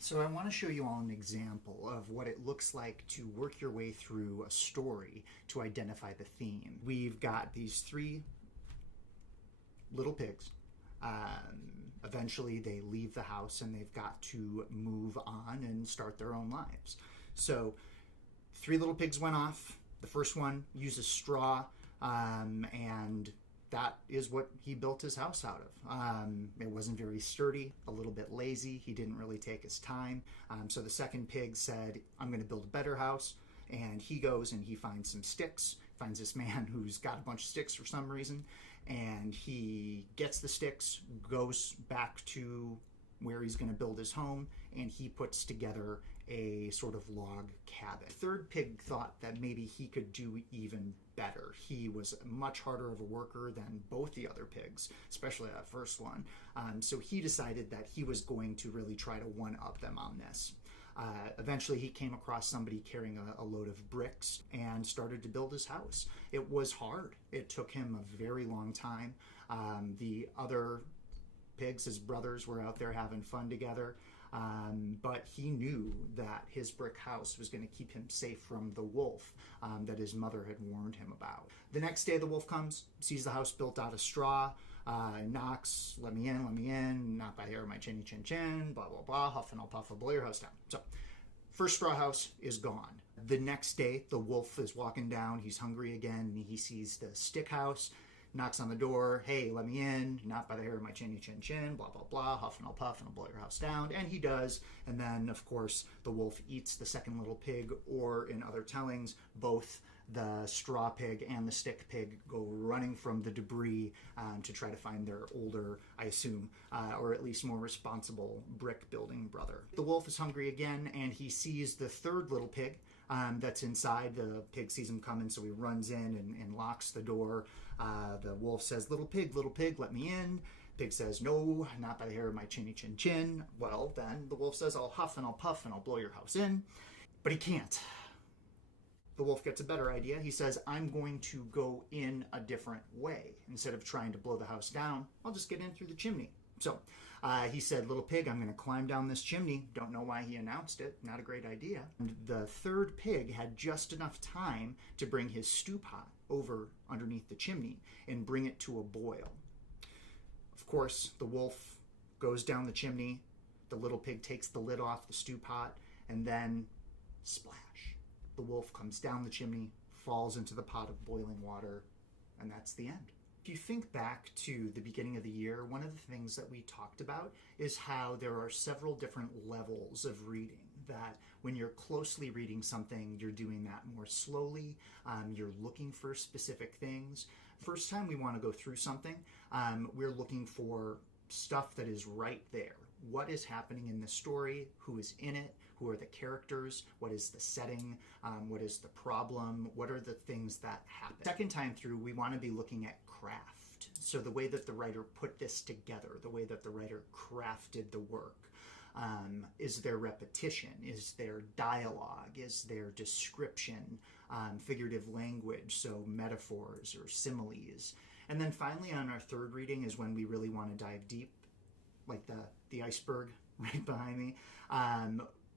So I want to show you all an example of what it looks like to work your way through a story to identify the theme. We've got these three little pigs. Eventually they leave the house and they've got to move on and start their own lives. So three little pigs went off. The first one uses straw, and that is what he built his house out of. It wasn't very sturdy, a little bit lazy. He didn't really take his time. So the second pig said, I'm going to build a better house. And he goes and he finds some sticks, finds this man who's got a bunch of sticks for some reason. And he gets the sticks, goes back to where he's going to build his home, and he puts together a sort of log cabin. The third pig thought that maybe he could do even better. He was much harder of a worker than both the other pigs, especially that first one. So he decided that he was going to really try to one-up them on this. Eventually he came across somebody carrying a load of bricks and started to build his house. It was hard. It took him a very long time. The other pigs, his brothers, were out there having fun together, but he knew that his brick house was going to keep him safe from the wolf that his mother had warned him about. The next day the wolf comes, sees the house built out of straw, knocks, let me in, not by the hair of my chinny chin chin, blah, blah, blah, huff and I'll puff, I'll blow your house down. So first straw house is gone. The next day the wolf is walking down, he's hungry again, and he sees the stick house, knocks on the door, hey, let me in, not by the hair of my chinny chin chin, blah, blah, blah, huff and I'll puff and I'll blow your house down. And he does. And then, of course, the wolf eats the second little pig, or in other tellings, both the straw pig and the stick pig go running from the debris to try to find their older, I assume, or at least more responsible brick building brother. The wolf is hungry again, and he sees the third little pig that's inside. The pig sees him coming, so he runs in and locks the door. The wolf says, little pig, let me in. Pig says, no, not by the hair of my chinny chin chin. Well, then the wolf says, I'll huff and I'll puff and I'll blow your house in. But he can't. The wolf gets a better idea. He says, I'm going to go in a different way. Instead of trying to blow the house down, I'll just get in through the chimney. So he said, little pig, I'm going to climb down this chimney. Don't know why he announced it. Not a great idea. And the third pig had just enough time to bring his stew pot over underneath the chimney and bring it to a boil. Of course, the wolf goes down the chimney. The little pig takes the lid off the stew pot, and then splash. The wolf comes down the chimney, falls into the pot of boiling water, and that's the end. If you think back to the beginning of the year, one of the things that we talked about is how there are several different levels of reading, that when you're closely reading something, you're doing that more slowly, you're looking for specific things. First time we want to go through something, we're looking for stuff that is right there. What is happening in the story? Who is in it? Who are the characters? What is the setting? What is the problem? What are the things that happen? Second time through, we want to be looking at craft. So the way that the writer put this together, the way that the writer crafted the work. Is there repetition? Is there dialogue? Is there description? Figurative language, so metaphors or similes. And then finally on our third reading is when we really want to dive deep, like the iceberg right behind me.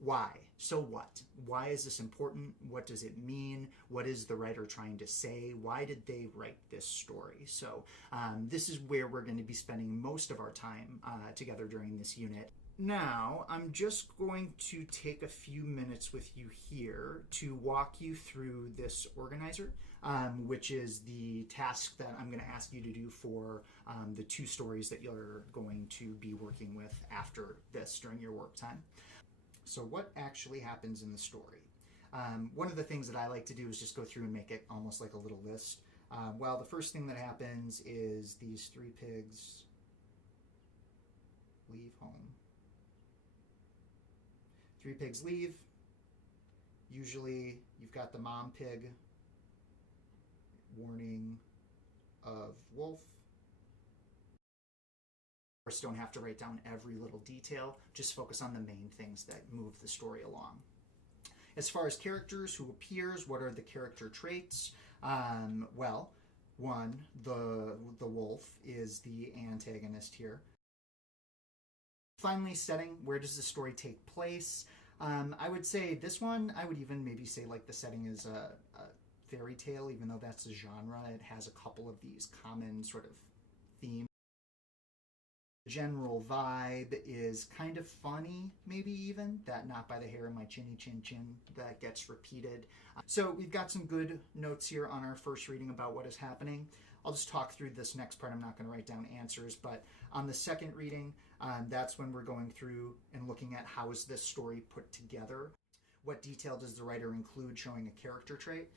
Why? So what? Why is this important? What does it mean? What is the writer trying to say? Why did they write this story? So this is where we're going to be spending most of our time together during this unit. Now, I'm just going to take a few minutes with you here to walk you through this organizer, which is the task that I'm going to ask you to do for the two stories that you're going to be working with after this during your work time. So what actually happens in the story? One of the things that I like to do is just go through and make it almost like a little list. Well, the first thing that happens is these three pigs leave home. Three pigs leave. Usually you've got the mom pig, warning of wolf. Of course, don't have to write down every little detail, just focus on the main things that move the story along. As far as characters, who appears, what are the character traits? Well, one, the wolf is the antagonist here. Finally, setting. Where does the story take place? I would say this one, I would even maybe say like the setting is a fairy tale, even though that's a genre. It has a couple of these common sort of themes. The general vibe is kind of funny, maybe even, that "not by the hair of my chinny chin chin" that gets repeated. So we've got some good notes here on our first reading about what is happening. I'll just talk through this next part. I'm not going to write down answers, but on the second reading, that's when we're going through and looking at how is this story put together. What detail does the writer include showing a character trait?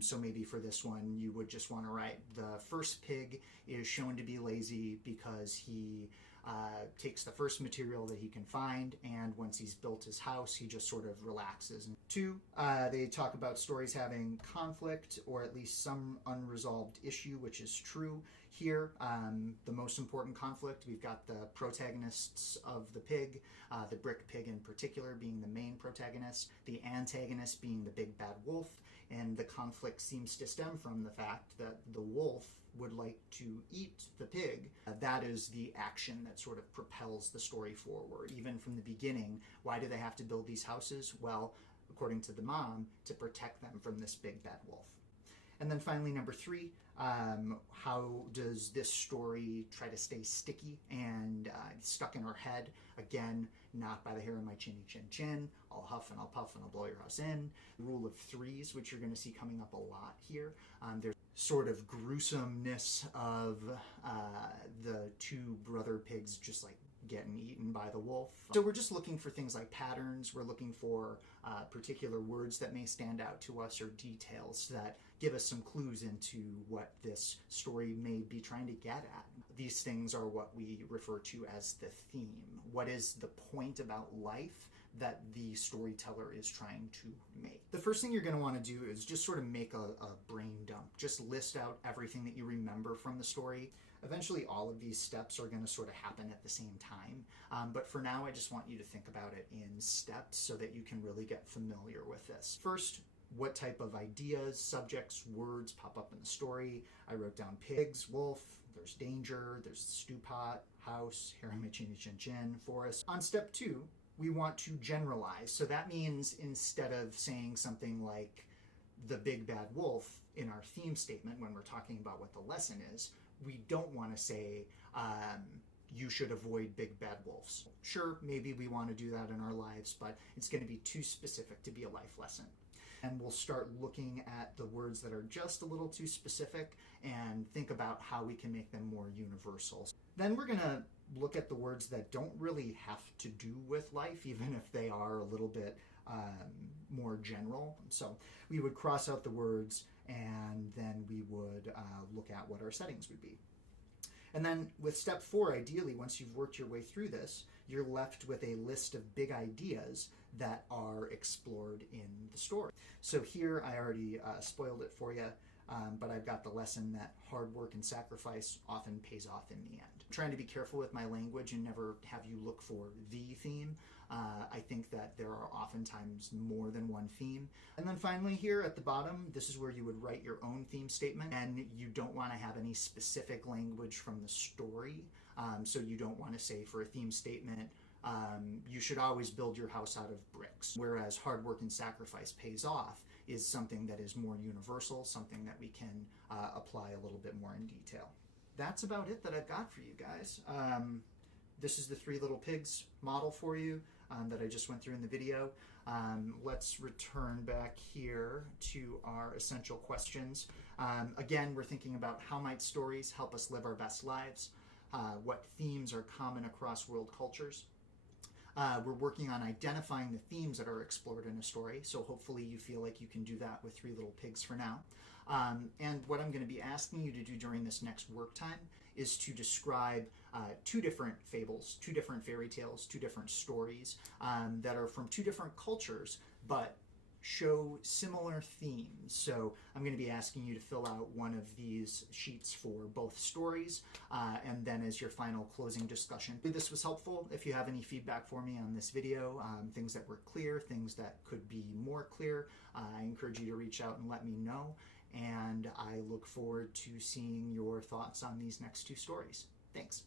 So maybe for this one, you would just want to write the first pig is shown to be lazy because he takes the first material that he can find, and once he's built his house, he just sort of relaxes. 2, they talk about stories having conflict or at least some unresolved issue, which is true here. The most important conflict, we've got the protagonists of the pig, the brick pig in particular being the main protagonist, the antagonist being the big bad wolf, and the conflict seems to stem from the fact that the wolf would like to eat the pig. That is the action that sort of propels the story forward. Even from the beginning, why do they have to build these houses? Well, according to the mom, to protect them from this big bad wolf. And then finally, number 3, how does this story try to stay sticky and stuck in our head? Again, not by the hair of my chinny chin chin. I'll huff and I'll puff and I'll blow your house in. Rule of 3s, which you're going to see coming up a lot here. There's sort of gruesomeness of the 2 brother pigs just like getting eaten by the wolf. So we're just looking for things like patterns. We're looking for particular words that may stand out to us or details that give us some clues into what this story may be trying to get at. These things are what we refer to as the theme. What is the point about life that the storyteller is trying to make? The first thing you're going to want to do is just sort of make a brain dump. Just list out everything that you remember from the story. Eventually, all of these steps are going to sort of happen at the same time. But for now, I just want you to think about it in steps so that you can really get familiar with this. First, what type of ideas, subjects, words pop up in the story? I wrote down pigs, wolf, there's danger, there's the stew pot, house, hair on my chinny chin chin, forest. On step 2, we want to generalize. So that means instead of saying something like the big bad wolf in our theme statement when we're talking about what the lesson is, we don't want to say you should avoid big bad wolves. Sure, maybe we want to do that in our lives, but it's going to be too specific to be a life lesson. And we'll start looking at the words that are just a little too specific and think about how we can make them more universal. Then we're going to look at the words that don't really have to do with life, even if they are a little bit more general. So we would cross out the words, and then we would look at what our settings would be. And then with step 4, ideally, once you've worked your way through this, you're left with a list of big ideas that are explored in the story. So here, I already spoiled it for you, but I've got the lesson that hard work and sacrifice often pays off in the end. I'm trying to be careful with my language and never have you look for the theme. I think that there are oftentimes more than one theme. And then finally here at the bottom, this is where you would write your own theme statement, and you don't want to have any specific language from the story. So you don't want to say for a theme statement, you should always build your house out of bricks. Whereas hard work and sacrifice pays off is something that is more universal, something that we can apply a little bit more in detail. That's about it that I've got for you guys. This is the 3 Little Pigs model for you that I just went through in the video. Let's return back here to our essential questions. Again, we're thinking about how might stories help us live our best lives? What themes are common across world cultures? We're working on identifying the themes that are explored in a story, so hopefully you feel like you can do that with 3 Little Pigs for now. And what I'm going to be asking you to do during this next work time is to describe 2 different fables, 2 different fairy tales, 2 different stories that are from 2 different cultures, but show similar themes. So I'm going to be asking you to fill out one of these sheets for both stories, and then as your final closing discussion. If this was helpful, if you have any feedback for me on this video, things that were clear, things that could be more clear, I encourage you to reach out and let me know. And I look forward to seeing your thoughts on these next 2 stories. Thanks.